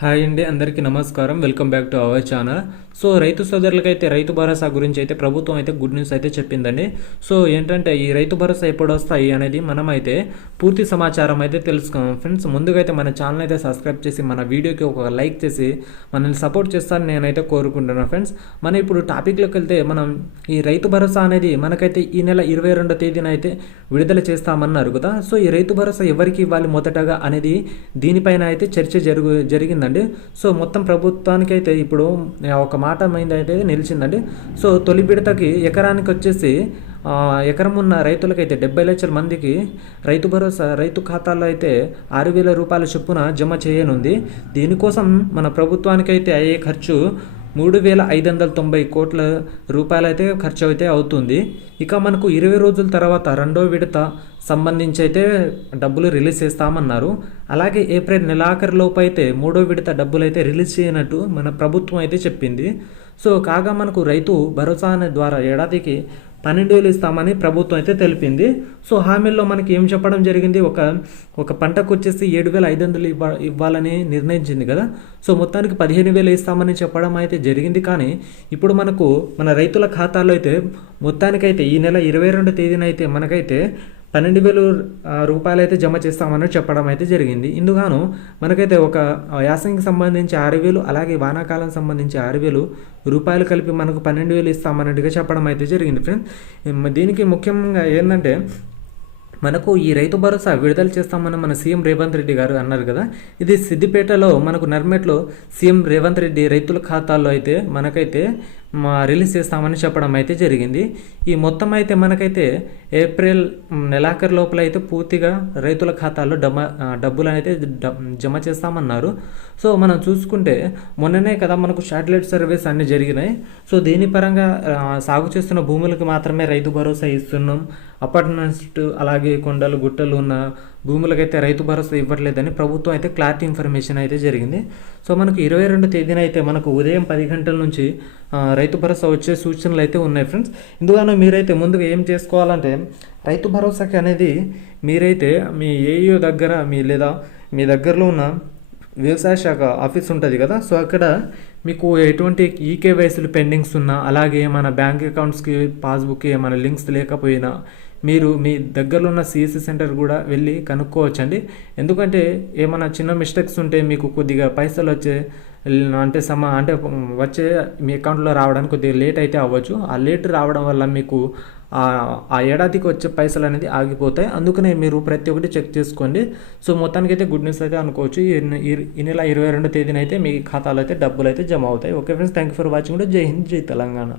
Hi అండి, అందరికీ నమస్కారం. Welcome back to our channel. So రైతు సోదరులకైతే రైతు భరోసా గురించి అయితే ప్రభుత్వం అయితే గుడ్ న్యూస్ అయితే చెప్పిందండి. సో ఏంటంటే ఈ రైతు భరోసా ఎప్పుడు వస్తాయి అనేది మనం అయితే పూర్తి సమాచారం అయితే తెలుసుకుందాం ఫ్రెండ్స్. ముందుగా అయితే మన ఛానల్ అయితే సబ్స్క్రైబ్ చేసి మన వీడియోకి ఒక లైక్ చేసి మనల్ని సపోర్ట్ చేస్తారని నేనైతే కోరుకుంటున్నాను ఫ్రెండ్స్. మనం ఇప్పుడు టాపిక్లోకి వెళ్తే మనం ఈ రైతు భరోసా అనేది మనకైతే ఈ నెల 22వ తేదీన అయితే విడుదల చేస్తామన్నారు కదా. సో ఈ రైతు భరోసా ఎవరికి ఇవ్వాలి మొదటగా అనేది దీనిపైన అయితే చర్చ జరిగిందండి. సో మొత్తం ప్రభుత్వానికి అయితే ఇప్పుడు ఒక మాట మీద అయితే నిలిచిందండి. సో తొలి విడతకి ఎకరానికి వచ్చేసి ఎకరం ఉన్న రైతులకైతే 70 లక్షల మందికి రైతు భరోసా రైతు ఖాతాల్లో అయితే 6,000 రూపాయల చొప్పున జమ చేయనుంది. దీనికోసం మన ప్రభుత్వానికైతే అయ్యే ఖర్చు 3,590 కోట్ల రూపాయలు అయితే ఖర్చు అయితే అవుతుంది. ఇక మనకు 20 రోజుల తర్వాత రెండో విడత సంబంధించి అయితే డబ్బులు రిలీజ్ చేస్తామన్నారు. అలాగే ఏప్రిల్ నెలాఖరులోపు అయితే మూడో విడత డబ్బులు అయితే రిలీజ్ చేయనట్టు మన ప్రభుత్వం అయితే చెప్పింది. సో కాగా మనకు రైతు భరోసా అనే ద్వారా ఏడాదికి 12,000 ఇస్తామని ప్రభుత్వం అయితే తెలిపింది. సో హామీల్లో మనకి ఏం చెప్పడం జరిగింది, ఒక పంటకు వచ్చేసి 7,500 ఇవ్వాలని నిర్ణయించింది కదా. సో మొత్తానికి 15,000 ఇస్తామని చెప్పడం అయితే జరిగింది. కానీ ఇప్పుడు మన రైతుల ఖాతాలో అయితే మొత్తానికైతే ఈ నెల 22వ తేదీన అయితే మనకైతే 12,000 రూపాయలు అయితే జమ చేస్తామని చెప్పడం అయితే జరిగింది. ఇందుగాను మనకైతే ఒక యాసంగికి సంబంధించి 6,000, అలాగే వానాకాలం సంబంధించి 6,000 రూపాయలు కలిపి మనకు 12,000 ఇస్తామన్నట్టుగా చెప్పడం అయితే జరిగింది ఫ్రెండ్స్. దీనికి ముఖ్యంగా ఏంటంటే మనకు ఈ రైతు భరోసా విడుదల చేస్తామని మన సీఎం రేవంత్ రెడ్డి గారు అన్నారు కదా. ఇది సిద్దిపేటలో మనకు నర్మెట్లో సీఎం రేవంత్ రెడ్డి రైతుల ఖాతాల్లో అయితే మనకైతే రిలీజ్ చేస్తామని చెప్పడం అయితే జరిగింది. ఈ మొత్తం అయితే మనకైతే ఏప్రిల్ నెలాఖరు లోపల అయితే పూర్తిగా రైతుల ఖాతాల్లో డబ్బులు అయితే జమ చేస్తామన్నారు. సో మనం చూసుకుంటే మొన్ననే కదా మనకు శాటిలైట్ సర్వీస్ అన్నీ జరిగినాయి. సో దీని పరంగా సాగు చేస్తున్న భూములకు మాత్రమే రైతు భరోసా ఇస్తున్నాం. అపార్ట్మెంట్స్ అలాగే కొండలు గుట్టలు ఉన్న భూములకైతే రైతు భరోసా ఇవ్వట్లేదని ప్రభుత్వం అయితే క్లారిటీ ఇన్ఫర్మేషన్ అయితే జరిగింది. సో మనకు 22వ తేదీన అయితే మనకు ఉదయం 10 గంటల నుంచి రైతు భరోసా వచ్చే సూచనలు అయితే ఉన్నాయి ఫ్రెండ్స్. ఇందువల్ల మీరైతే ముందుగా ఏం చేసుకోవాలంటే రైతు భరోసాకి అనేది మీరైతే మీ ఏఈఓ దగ్గర లేదా మీ దగ్గరలో ఉన్న వ్యవసాయ శాఖ ఆఫీస్ ఉంటుంది కదా. సో అక్కడ మీకు ఎటువంటి ఈకేవైసీలు పెండింగ్స్ ఉన్నా, అలాగే మన బ్యాంక్ అకౌంట్స్కి పాస్బుక్కి ఏమైనా లింక్స్ లేకపోయినా మీరు మీ దగ్గరలో ఉన్న సిఎస్సి సెంటర్ కూడా వెళ్ళి కనుక్కోవచ్చండి. ఎందుకంటే ఏమైనా చిన్న మిస్టేక్స్ ఉంటే మీకు కొద్దిగా పైసలు వచ్చే వచ్చే మీ అకౌంట్లో రావడానికి కొద్దిగా లేట్ అయితే అవ్వచ్చు. ఆ లేట్ రావడం వల్ల మీకు ఆ ఏడాదికి వచ్చే పైసలు అనేది ఆగిపోతాయి. అందుకనే మీరు ప్రతి ఒక్కటి చెక్ చేసుకోండి. సో మొత్తానికి అయితే గుడ్ న్యూస్ అయితే అనుకోవచ్చు. ఈ నెల 22వ తేదీన అయితే మీ ఖాతాలో అయితే డబ్బులు అయితే జమ అవుతాయి. Okay friends, thank you for watching. జై హింద్, జై తెలంగాణ.